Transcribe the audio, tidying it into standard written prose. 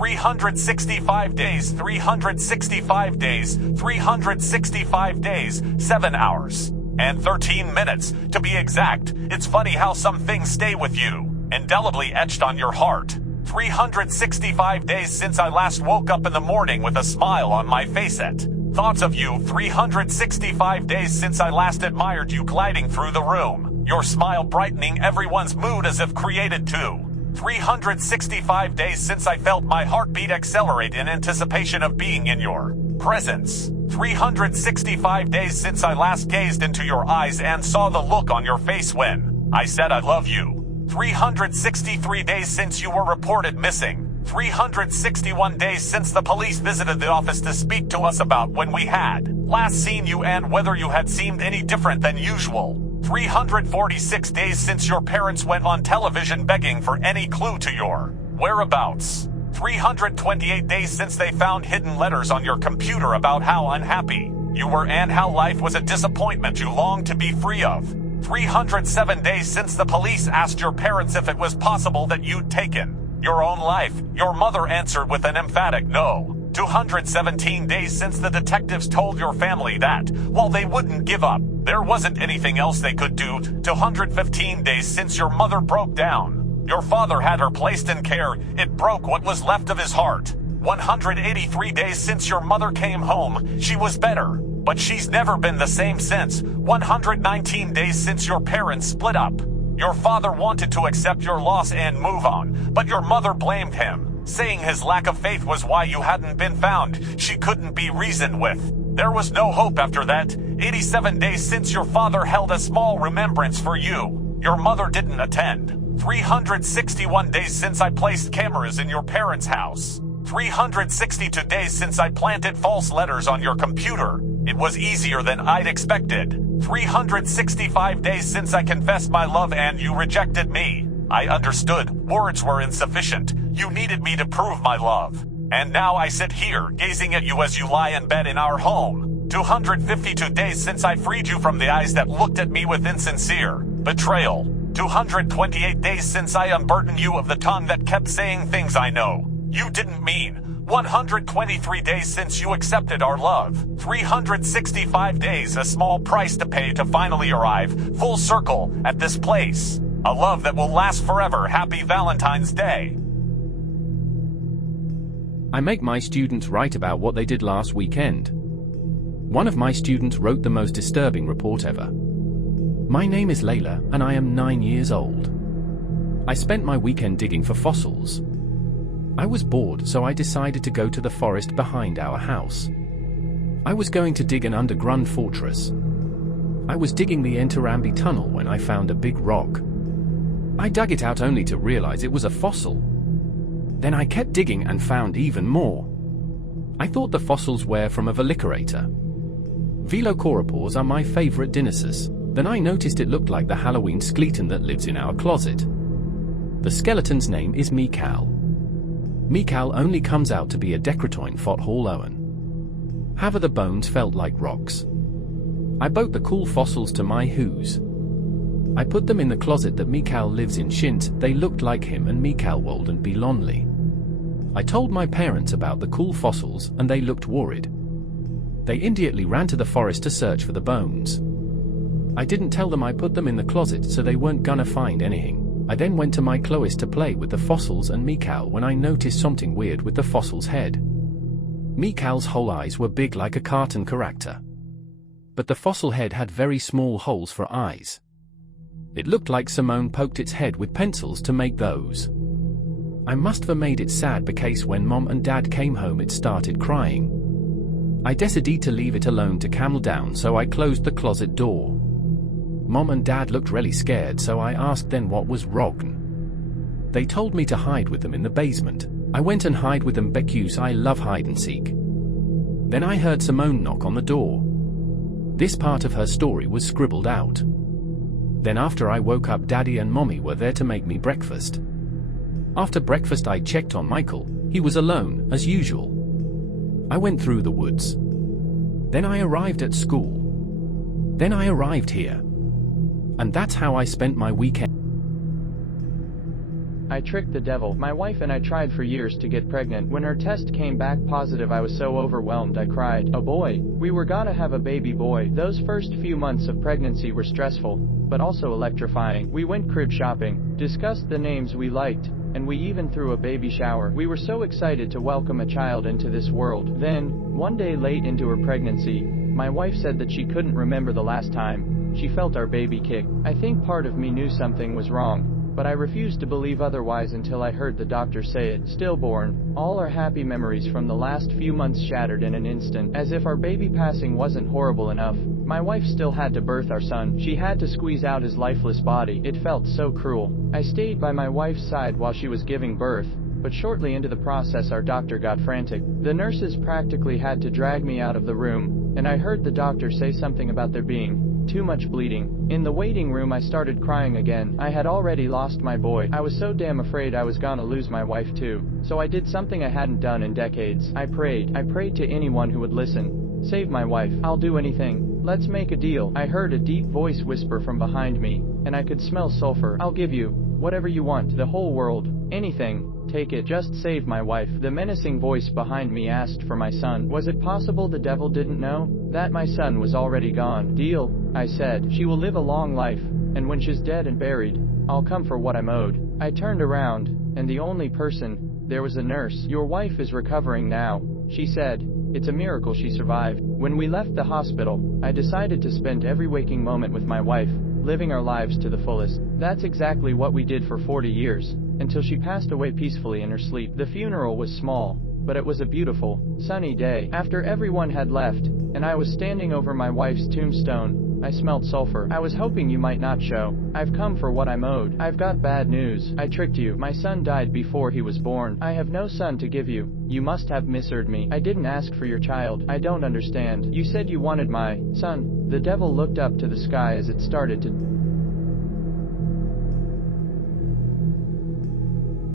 365 days, 365 days, 365 days, 7 hours, and 13 minutes, to be exact. It's funny how some things stay with you, indelibly etched on your heart. 365 days since I last woke up in the morning with a smile on my face at thoughts of you. 365 days since I last admired you gliding through the room, your smile brightening everyone's mood as if created to. 365 days since I felt my heartbeat accelerate in anticipation of being in your presence. 365 days since I last gazed into your eyes and saw the look on your face when I said I love you. 363 days since you were reported missing. 361 days since the police visited the office to speak to us about when we had last seen you and whether you had seemed any different than usual. 346 days since your parents went on television begging for any clue to your whereabouts. 328 days since they found hidden letters on your computer about how unhappy you were and how life was a disappointment you longed to be free of. 307 days since the police asked your parents if it was possible that you'd taken your own life. Your mother answered with an emphatic no. 217 days since the detectives told your family that, while they wouldn't give up, there wasn't anything else they could do. 215 days since your mother broke down. Your father had her placed in care. It broke what was left of his heart. 183 days since your mother came home. She was better, but she's never been the same since. 119 days since your parents split up. Your father wanted to accept your loss and move on, but your mother blamed him, saying his lack of faith was why you hadn't been found. She couldn't be reasoned with. There was no hope after that. 87 days since your father held a small remembrance for you. Your mother didn't attend. 361 days since I placed cameras in your parents' house. 362 days since I planted false letters on your computer. It was easier than I'd expected. 365 days since I confessed my love and you rejected me. I understood. Words were insufficient. You needed me to prove my love. And now I sit here, gazing at you as you lie in bed in our home. 252 days since I freed you from the eyes that looked at me with insincere betrayal. 228 days since I unburdened you of the tongue that kept saying things I know you didn't mean. 123 days since you accepted our love. 365 days, a small price to pay to finally arrive, full circle, at this place. A love that will last forever. Happy Valentine's Day. I make my students write about what they did last weekend. One of my students wrote the most disturbing report ever. My name is Layla, and I am 9 years old. I spent my weekend digging for fossils. I was bored, so I decided to go to the forest behind our house. I was going to dig an underground fortress. I was digging the Entarambi tunnel when I found a big rock. I dug it out only to realize it was a fossil. Then I kept digging and found even more. I thought the fossils were from a velociraptor. Velociraptors are my favorite dinosaurs. Then I noticed it looked like the Halloween skeleton that lives in our closet. The skeleton's name is Mikal. Mikal only comes out to be a Decretoin Fot Hall Owen. Half of the bones felt like rocks. I boat the cool fossils to my house. I put them in the closet that Mikal lives in. Shint, they looked like him and Mikal wouldn't be lonely. I told my parents about the cool fossils and they looked worried. They immediately ran to the forest to search for the bones. I didn't tell them I put them in the closet so they weren't gonna find anything. I then went to my closet to play with the fossils and Mikal when I noticed something weird with the fossil's head. Mikal's whole eyes were big like a cartoon character. But the fossil head had very small holes for eyes. It looked like Simone poked its head with pencils to make those. I must have made it sad because when Mom and Dad came home it started crying. I decided to leave it alone to calm down, so I closed the closet door. Mom and Dad looked really scared, so I asked them what was wrong. They told me to hide with them in the basement. I went and hid with them because I love hide and seek. Then I heard Simone knock on the door. This part of her story was scribbled out. Then after I woke up, Daddy and Mommy were there to make me breakfast. After breakfast I checked on Michael. He was alone, as usual. I went through the woods. Then I arrived at school. Then I arrived here. And that's how I spent my weekend. I tricked the devil. My wife and I tried for years to get pregnant. When her test came back positive, I was so overwhelmed I cried. A boy. We were gonna have a baby boy. Those first few months of pregnancy were stressful, but also electrifying. We went crib shopping, discussed the names we liked, and we even threw a baby shower. We were so excited to welcome a child into this world. Then, one day late into her pregnancy, my wife said that she couldn't remember the last time she felt our baby kick. I think part of me knew something was wrong, but I refused to believe otherwise until I heard the doctor say it. Stillborn. All our happy memories from the last few months shattered in an instant. As if our baby passing wasn't horrible enough, my wife still had to birth our son. She had to squeeze out his lifeless body. It felt so cruel. I stayed by my wife's side while she was giving birth, but shortly into the process our doctor got frantic. The nurses practically had to drag me out of the room, and I heard the doctor say something about there being too much bleeding. In the waiting room I started crying again. I had already lost my boy. I was so damn afraid I was gonna lose my wife too. So I did something I hadn't done in decades. I prayed. I prayed to anyone who would listen. Save my wife. I'll do anything. Let's make a deal. I heard a deep voice whisper from behind me, and I could smell sulfur. I'll give you whatever you want, the whole world, anything. Take it, just save my wife. The menacing voice behind me asked for my son. Was it possible the devil didn't know that my son was already gone? Deal, I said. She will live a long life, and when she's dead and buried, I'll come for what I'm owed. I turned around, and the only person there was a nurse. Your wife is recovering now, she said. It's a miracle she survived. When we left the hospital, I decided to spend every waking moment with my wife, living our lives to the fullest. That's exactly what we did for 40 years, until she passed away peacefully in her sleep. The funeral was small, but it was a beautiful, sunny day. After everyone had left, and I was standing over my wife's tombstone, I smelled sulfur. I was hoping you might not show. I've come for what I'm owed. I've got bad news. I tricked you. My son died before he was born. I have no son to give you. You must have misheard me. I didn't ask for your child. I don't understand. You said you wanted my son. The devil looked up to the sky as it started to